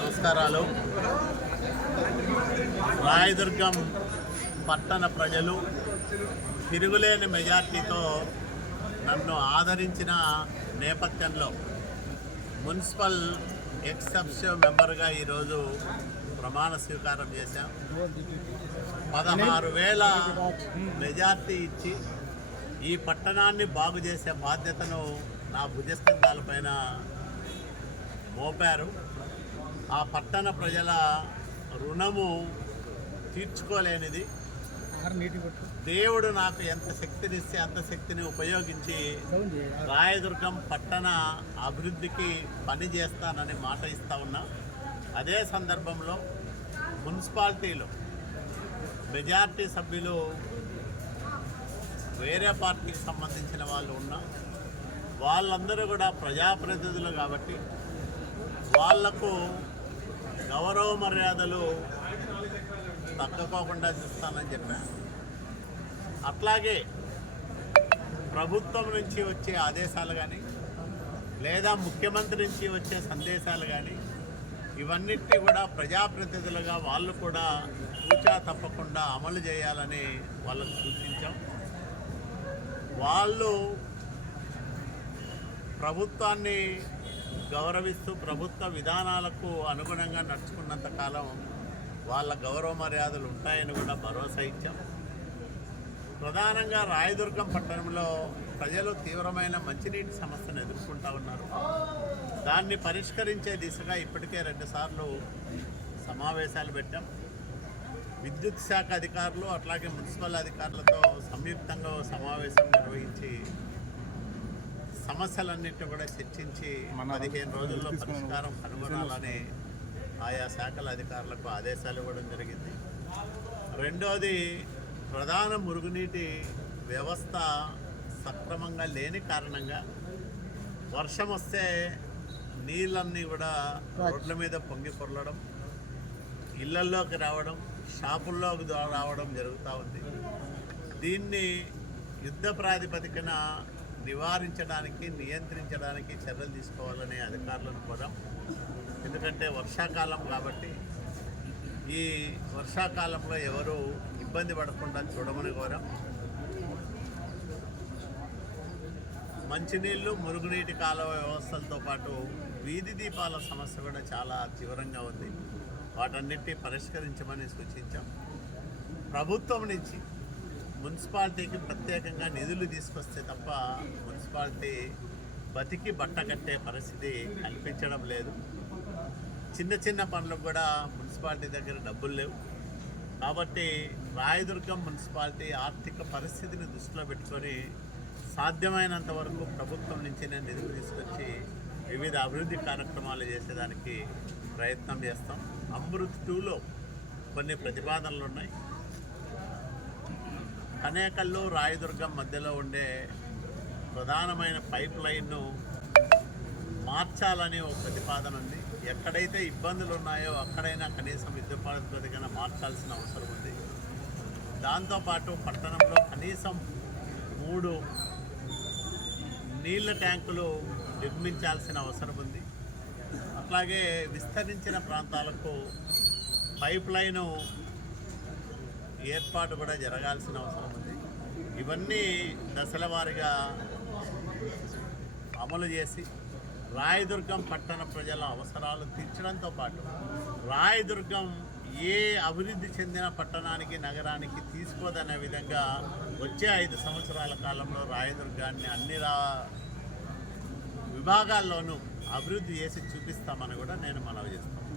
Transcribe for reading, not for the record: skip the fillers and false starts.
నమస్కారాలు. రాయదుర్గం పట్టణ ప్రజలు తిరుగులేని మెజార్టీతో నన్ను ఆదరించిన నేపథ్యంలో మున్సిపల్ ఎక్సెప్షన్ మెంబర్గా ఈరోజు ప్రమాణ స్వీకారం చేశాం. 16,000 మెజార్టీ ఇచ్చి ఈ పట్టణాన్ని బాగు చేసే బాధ్యతను నా భుజస్కంధాలపైన మోపారు. ఆ పట్టణ ప్రజల రుణము తీర్చుకోలేనిది. దేవుడు నాకు ఎంత శక్తినిస్తే అంత శక్తిని ఉపయోగించి రాయదుర్గం పట్టణ అభివృద్ధికి పని చేస్తానని మాట ఇస్తా ఉన్నా. అదే సందర్భంలో మున్సిపాలిటీలో మెజార్టీ సభ్యులు వేరే పార్టీకి సంబంధించిన వాళ్ళు ఉన్నా వాళ్ళందరూ కూడా ప్రజాప్రతినిధులు కాబట్టి వాళ్లకు గౌరవ మర్యాదలు తగ్గకోకుండా చూస్తానని చెప్పాను. అట్లాగే ప్రభుత్వం నుంచి వచ్చే ఆదేశాలు కానీ లేదా ముఖ్యమంత్రి నుంచి వచ్చే సందేశాలు కానీ ఇవన్నిటినీ కూడా ప్రజాప్రతినిధులుగా వాళ్ళు కూడా కూచా తప్పకుండా అమలు చేయాలని వాళ్ళకు సూచించాం. వాళ్ళు ప్రభుత్వాన్ని గౌరవిస్తూ ప్రభుత్వ విధానాలకు అనుగుణంగా నడుచుకున్నంత కాలం వాళ్ళ గౌరవ మర్యాదలు ఉంటాయని కూడా భరోసా ఇచ్చాం. ప్రధానంగా రాయదుర్గం పట్టణంలో ప్రజలు తీవ్రమైన మంచినీటి సమస్యను ఎదుర్కొంటూ ఉన్నారు. దాన్ని పరిష్కరించే దిశగా ఇప్పటికే 2 సార్లు సమావేశాలు పెట్టాం. విద్యుత్ శాఖ అధికారులు అట్లాగే మున్సిపల్ అధికారులతో సంయుక్తంగా సమావేశం నిర్వహించి సమస్యలన్నింటినీ కూడా చర్చించి 15 రోజుల్లో పరిష్కారం కనుగొనాలని ఆయా శాఖల అధికారులకు ఆదేశాలు ఇవ్వడం జరిగింది. రెండోది, ప్రధాన మురుగునీటి వ్యవస్థ సక్రమంగా లేని కారణంగా వర్షం వస్తే నీళ్ళన్నీ కూడా రోడ్ల మీద పొంగి పొరలడం, ఇళ్లల్లోకి రావడం, షాపుల్లోకి రావడం జరుగుతూ ఉంది. దీన్ని యుద్ధ ప్రాతిపదికన నివారించడానికి నియంత్రించడానికి చర్యలు తీసుకోవాలని అధికారులను కోరాం. ఎందుకంటే వర్షాకాలం కాబట్టి ఈ వర్షాకాలంలో ఎవరు ఇబ్బంది పడకుండా చూడమని కోరాం. మంచినీళ్ళు, మురుగునీటి కాలువ వ్యవస్థలతో పాటు వీధి దీపాల సమస్య కూడా చాలా తీవ్రంగా ఉంది. వాటన్నిటినీ పరిష్కరించమని సూచించాం. ప్రభుత్వం నుంచి మున్సిపాలిటీకి ప్రత్యేకంగా నిధులు తీసుకొస్తే తప్ప మున్సిపాలిటీ బతికి బట్ట కట్టే పరిస్థితి కల్పించడం లేదు. చిన్న చిన్న పనులకు కూడా మున్సిపాలిటీ దగ్గర డబ్బులు లేవు. కాబట్టి రాయదుర్గం మున్సిపాలిటీ ఆర్థిక పరిస్థితిని దృష్టిలో పెట్టుకొని సాధ్యమైనంత వరకు ప్రభుత్వం నుంచి నేను నిధులు తీసుకొచ్చి వివిధ అభివృద్ధి కార్యక్రమాలు చేసేదానికి ప్రయత్నం చేస్తాం. అమృత్ 2లో కొన్ని ప్రతిపాదనలు ఉన్నాయి. కనేకల్లు రాయదుర్గం మధ్యలో ఉండే ప్రధానమైన పైప్ లైన్ను మార్చాలని ఒక ప్రతిపాదన ఉంది. ఎక్కడైతే ఇబ్బందులు ఉన్నాయో అక్కడైనా కనీసం విద్యుత్ ప్రాతిపదికన మార్చాల్సిన అవసరం ఉంది. దాంతోపాటు పట్టణంలో కనీసం 3 నీళ్ళ ట్యాంకులు నిర్మించాల్సిన అవసరం ఉంది. అట్లాగే విస్తరించిన ప్రాంతాలకు పైప్ లైను ఏర్పాటు కూడా జరగాల్సిన అవసరం ఉంది. ఇవన్నీ దశల వారీగా అమలు చేసి రాయదుర్గం పట్టణ ప్రజల అవసరాలు తీర్చడంతో పాటు రాయదుర్గం ఏ అభివృద్ధి చెందిన పట్టణానికి నగరానికి తీసుకోదనే విధంగా వచ్చే 5 సంవత్సరాల కాలంలో రాయదుర్గాన్ని అన్ని విభాగాల్లోనూ అభివృద్ధి చేసి చూపిస్తామని కూడా నేను మనవి చేస్తాను.